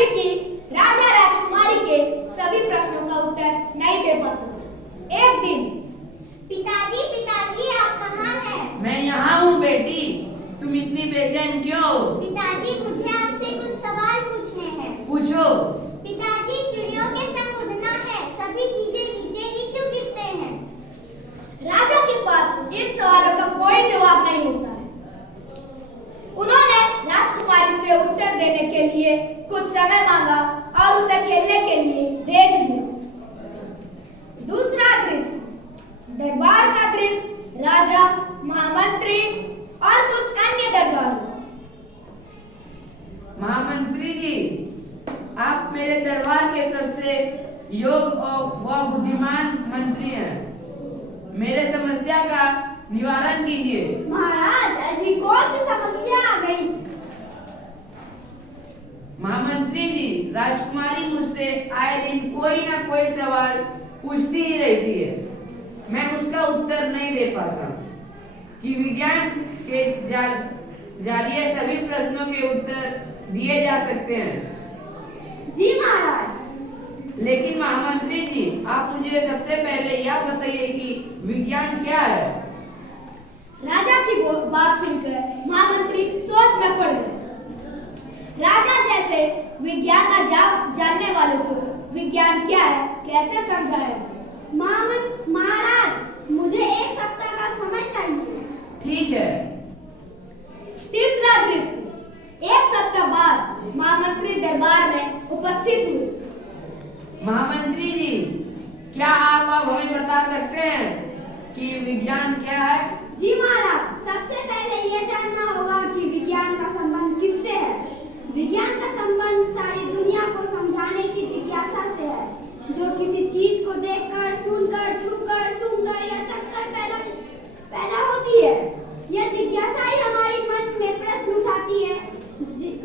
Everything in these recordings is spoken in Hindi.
महामंत्री की राजा राजकुमारी के सभी प्रश्नों का उत्तर नहीं दे पाते। एक दिन, पिताजी पिताजी आप कहाँ हैं? मैं यहाँ हूँ बेटी, तुम इतनी बेचैन क्यों? पिताजी मुझे आपसे कुछ सवाल पूछने हैं। पूछो। पिताजी चिड़ियों के संग उड़ना है, सभी चीजें नीचे ही क्यों गिरते हैं? राजा के पास इन सवालों का कोई जवाब नहीं होता है। उन्होंने राजकुमारी से उत्तर देने के लिए कुछ समय मांगा और उसे खेलने के लिए भेज दिया। दूसरा दृश्य, दरबार का दृश्य, राजा, महामंत्री और कुछ अन्य दरबारी। महामंत्री जी, आप मेरे दरबार के सबसे योग्य व बुद्धिमान मंत्री हैं। मेरे समस्या का निवारण कीजिए। महाराज, ऐसी कौन सी समस्या आ गई? महामंत्री जी, राजकुमारी मुझसे आए दिन कोई ना कोई सवाल पूछती ही रहती है। मैं उसका उत्तर नहीं दे पाता कि विज्ञान के जरिए सभी प्रश्नों के उत्तर दिए जा सकते हैं। जी महाराज। लेकिन महामंत्री जी, आप मुझे सबसे पहले यह बताइए कि विज्ञान क्या है? राजा की बात सुनकर महामंत्री सोच में पड़ गए। राजा जैसे विज्ञान का जानने वालों को विज्ञान क्या है कैसे समझाया जाए? महाराज, मुझे 1 सप्ताह का समय चाहिए। ठीक है। तीसरा दृश्य, 1 सप्ताह बाद महामंत्री दरबार में उपस्थित हुए। महामंत्री जी, क्या आप अब हमें बता सकते हैं कि विज्ञान क्या है? जी महाराज, सबसे पहले यह जानना होगा कि विज्ञान का संबंध किससे है। विज्ञान का संबंध सारी दुनिया को समझाने की जिज्ञासा से है, जो किसी चीज को देखकर, सुनकर, छूकर, सूंघकर या चखकर पैदा होती है। यह जिज्ञासा ही हमारे मन में प्रश्न उठाती है,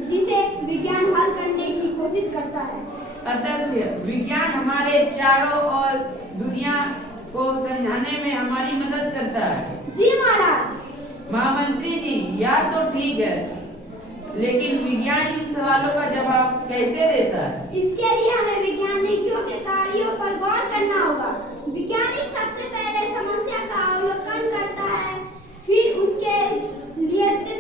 जिसे विज्ञान हल करने की कोशिश करता है। तथ्य, विज्ञान हमारे चारों ओर दुनिया को समझाने में हमारी मदद करता है। जी महाराज। महामंत्री जी, यह तो ठीक है, लेकिन विज्ञान इन सवालों का जवाब कैसे देता है? इसके लिए हमें वैज्ञानिकों के कार्यों पर गौर करना होगा। वैज्ञानिक सबसे पहले समस्या का अवलोकन करता है, फिर उसके लिए तथ्य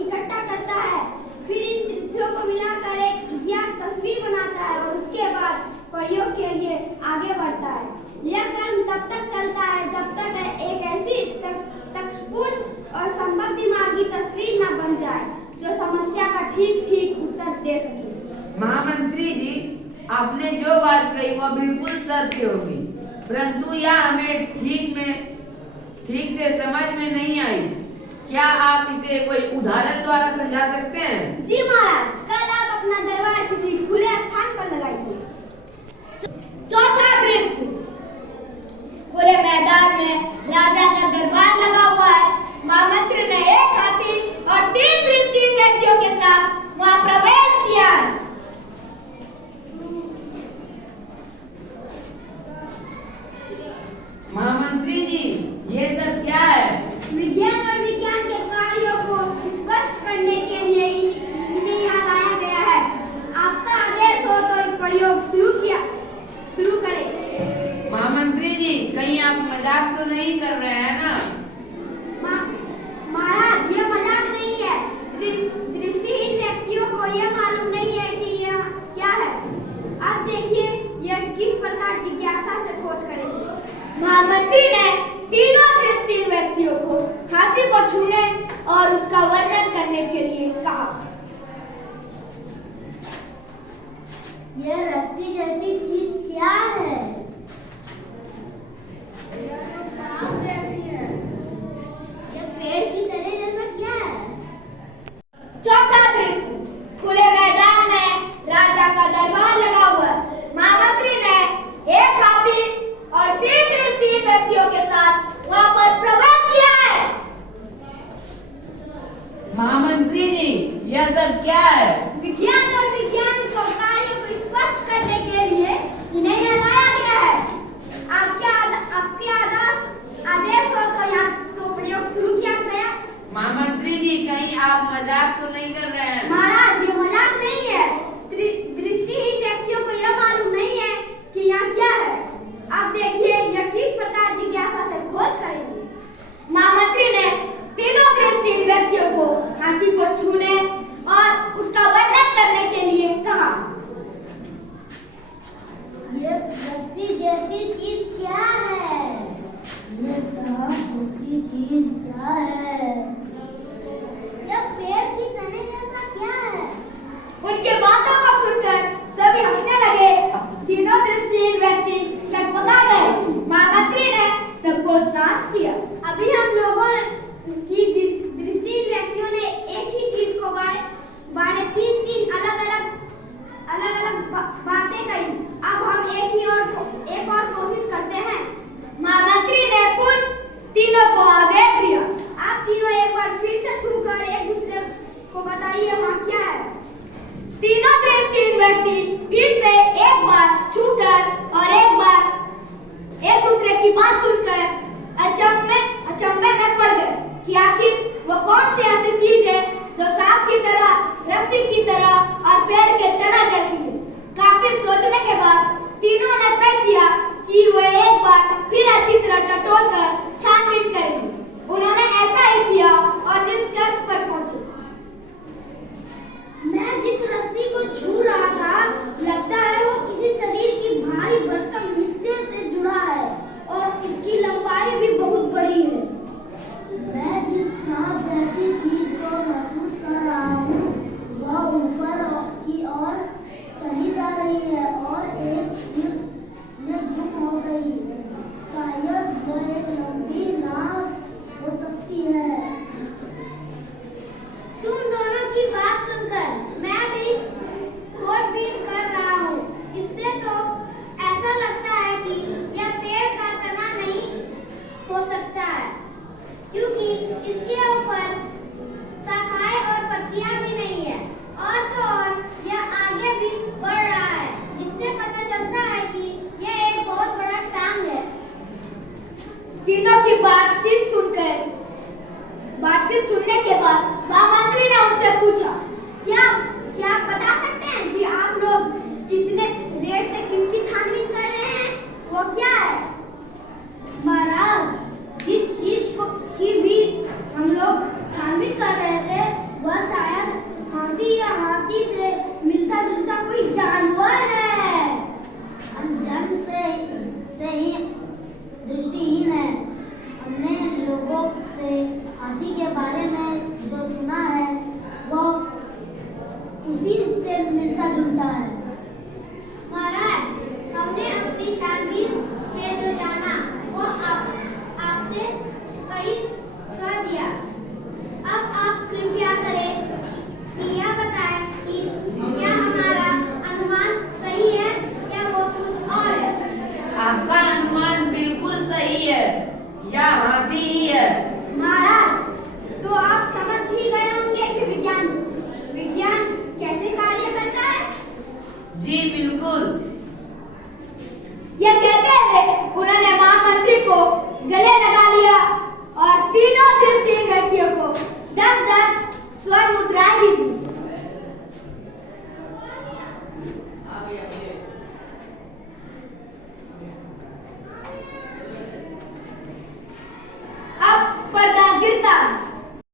इकट्ठा करता है, फिर इन तथ्यों को मिलाकर एक ज्ञात तस्वीर बनाता है और उसके बाद प्रयोग के लिए आगे बढ़ता है। यह कर्म तब तक चलता है जब तक एक ऐसी तर्कपूर्ण और संभव दिमागी तस्वीर न बन जाए जो समस्या का ठीक उत्तर दे सके। महामंत्री जी, आपने जो बात कही वह बिल्कुल सत्य होगी, परंतु यह हमें ठीक से समझ में नहीं आई। क्या आप इसे कोई उदाहरण द्वारा समझा सकते हैं? जी महाराज, कल आप अपना दरबार किसी खुले स्थान पर लगाइए। चौथा दृश्य, खुले मैदान में राजा का दरबार लगा हुआ है। महामंत्री ने एक हाथी और 3 दृष्टिहीन व्यक्तियों के साथ वहां प्रवेश किया है। महामंत्री जी, ये सब क्या है? विज्ञान और विज्ञान के कार्यों को स्पष्ट करने के लिए इन्हें यहाँ लाया गया है। आपका आदेश हो तो प्रयोग शुरू करें। महामंत्री जी, कहीं आप मजाक तो नहीं कर रहे हैं ना? महाराज, यह मजाक नहीं है। दृष्टिहीन व्यक्तियों को यह मालूम नहीं है कि यह क्या है। अब देखिए यह किस प्रकार जिज्ञासा से खोज करेंगे। महामंत्री ने तीनों दृष्टिहीन व्यक्तियों को हाथी को छूने और उसका वर्णन करने के लिए कहा। यह रस्सी जैसी चीज क्या है? यह पेड़ की तरह जैसा क्या है? चौथा दृश्य, खुले मैदान में राजा का दरबार लगा हुआ है। महामंत्री ने एक हाथी और 3 दृष्टिहीन व्यक्तियों के साथ वहां पर प्रवेश किया है। महामंत्री जी, यह सब क्या है? विज्ञान और विज्ञान को कार्यों को स्पष्ट करने के लिए इन्हें यहाँ लाया व्यक्ति फिर से एक बार छूकर और एक बार एक दूसरे की बात सुनकर अचंभे में पड़ गए कि आखिर वो कौन सी ऐसी चीज है जो सांप की तरह, रस्सी की तरह और पेड़ के तना जैसी है। काफी सोचने के बाद तीनों ने तय किया कि वो एक बार फिर अच्छी तरह टटोल कर छानबीन करेंगे। उन्होंने ऐसा ही किया और निष्कर्ष पर पहुंचे। मैं जिस रस्सी को छू रहा था, लगता है वो किसी शरीर की भारी भरकम हिस्से से जुड़ा है और इसकी लंबाई भी बहुत बड़ी है। मैं जिस सांप जैसी चीज को महसूस कर रहा हूँ, वह ऊपर की ओर चली जा रही है और एक सिर में गुम हो गई। शायद यह एक लंबी नाव हो सकती है। तुम दोनों की बात सुनकर मैं भी खोजबीन कर रहा हूँ। इससे तो ऐसा लगता है कि यह पेड़ का तना नहीं हो सकता है, क्योंकि इसके ऊपर शाखाएं और पत्तियां भी नहीं है। और तो और यह आगे भी बढ़ रहा है, जिससे पता चलता है कि यह एक बहुत बड़ा टांग है। तीनों की बातचीत सुनने के बाद महामंत्री ने उनसे पूछा, क्या आप बता सकते हैं कि आप लोग इतने देर से किसकी छानबीन कर रहे हैं? वो क्या है? महाराज, जिस चीज की भी हम लोग छानबीन कर रहे थे, वह शायद हाथी या हाथी से मिलता जुलता कोई जानवर है। हम जन्म से ही दृष्टिहीन है। हमने लोगों से हाथी के बारे में जो सुना है, वह उसी से मिलता जुलता है। महाराज, हमने अपनी छानबीन से जो जाना वो आपसे कह दिया। अब आप कृपया करें कि यह बताएं कि क्या हमारा अनुमान सही है या वो कुछ और है। आपका अनुमान बिल्कुल सही है, यह हाथी ही है। महाराज, तो आप समझ ही गए होंगे कि विज्ञान कैसे कार्य करता है। जी बिल्कुल। यह कहते हुए उन्होंने महामंत्री को गले लगा लिया और तीनों दृष्टिहीन व्यक्तियों को 10-10 स्वर्ण मुद्राएं